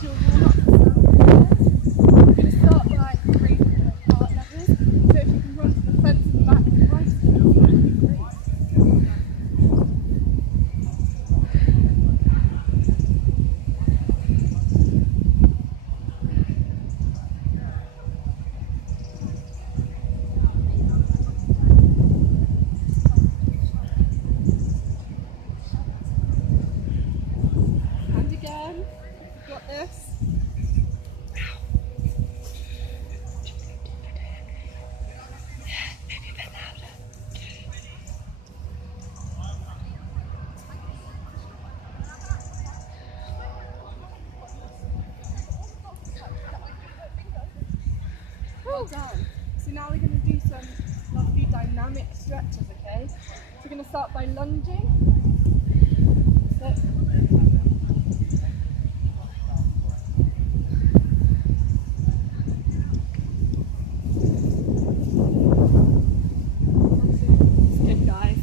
is your warm-up for surfing. We're going to start by raising the heart levels. So if you can run to the fence in the back of the bicycle, that would be great. And again, you've got this. Well done. So now we're going to do some lovely dynamic stretches, okay? So we're going to start by lunging. So, that's good, guys.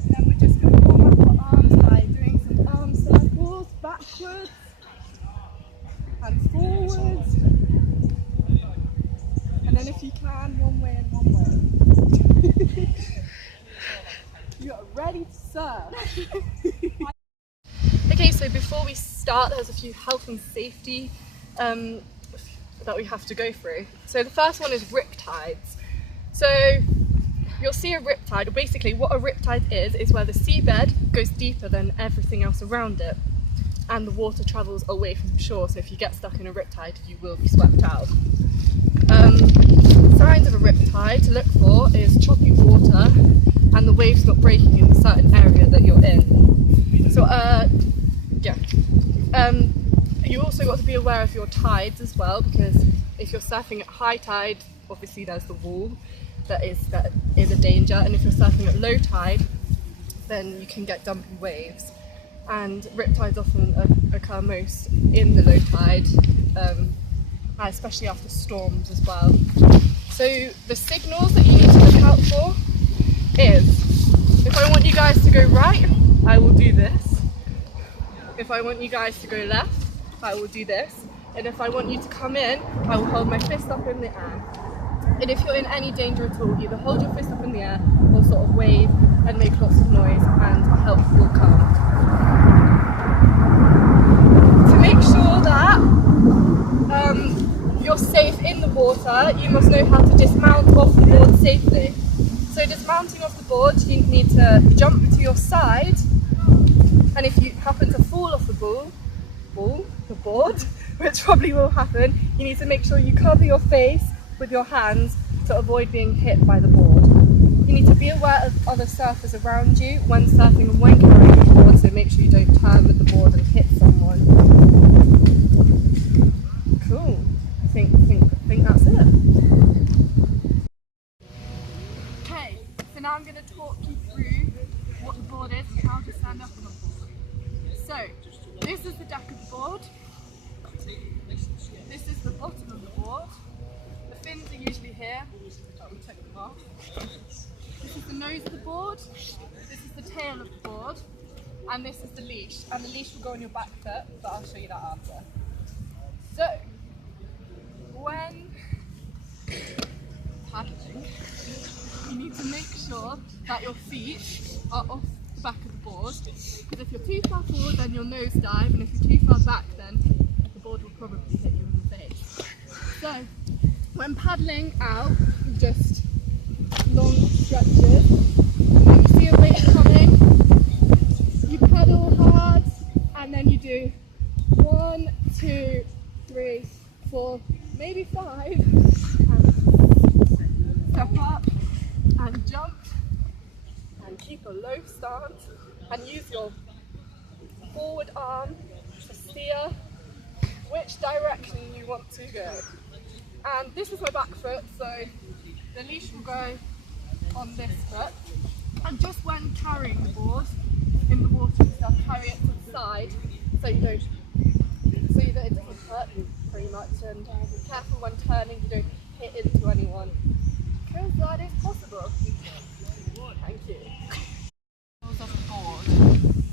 And then we're just going to warm up our arms by doing some arm circles backwards and forwards, and then if you can, one way and one way. You are ready to surf. Okay, so before we start, there's a few health and safety that we have to go through. So the first one is rip tides. So you'll see a rip tide. Basically what a rip tide is where the seabed goes deeper than everything else around it, and the water travels away from shore, so if you get stuck in a rip tide, you will be swept out. Signs of a rip tide to look for is choppy water and the waves not breaking in a certain area that you're in. So you also got to be aware of your tides as well, because if you're surfing at high tide, obviously there's the wall that is a danger, and if you're surfing at low tide, then you can get dumpy waves. And rip tides often occur most in the low tide, especially after storms as well. So the signals that you need to look out for is, if I want you guys to go right, I will do this. If I want you guys to go left, I will do this. And if I want you to come in, I will hold my fist up in the air. And if you're in any danger at all, either hold your fist up in the air or sort of wave and make lots of noise, and a help will come. To make sure that you're safe in the water, you must know how to dismount off the board safely. So dismounting off the board, you need to jump to your side, and if you happen to fall off the board, which probably will happen, you need to make sure you cover your face with your hands to avoid being hit by the board. You need to be aware of other surfers around you when surfing and when carrying the board, so make sure you don't turn with the board and hit someone. Cool. I think that's it. Okay, so now I'm going to talk you through what the board is and how to stand up on the board. So, this is the deck of the board. This is the bottom of the board. The fins are usually here. I'll take them off. This is the nose of the board. This is the tail of the board. And this is the leash. And the leash will go on your back foot, but I'll show you that after. So, when paddling, you need to make sure that your feet are off the back of the board, because if you're too far forward, then you'll nose dive, and if you're too far back, then the board will probably hit you in the face. So, when paddling out, just long stretches. When you see a wave coming, you paddle hard, and then you do 1, 2, 3, 4, maybe 5, and step up and jump and keep a low stance and use your forward arm to steer which direction you want to go. And this is my back foot, so the leash will go on this foot, and just when carrying the board in the water and stuff, carry it to the side so that it doesn't hurt you pretty much, and be careful when turning you don't hit into anyone, because that is possible.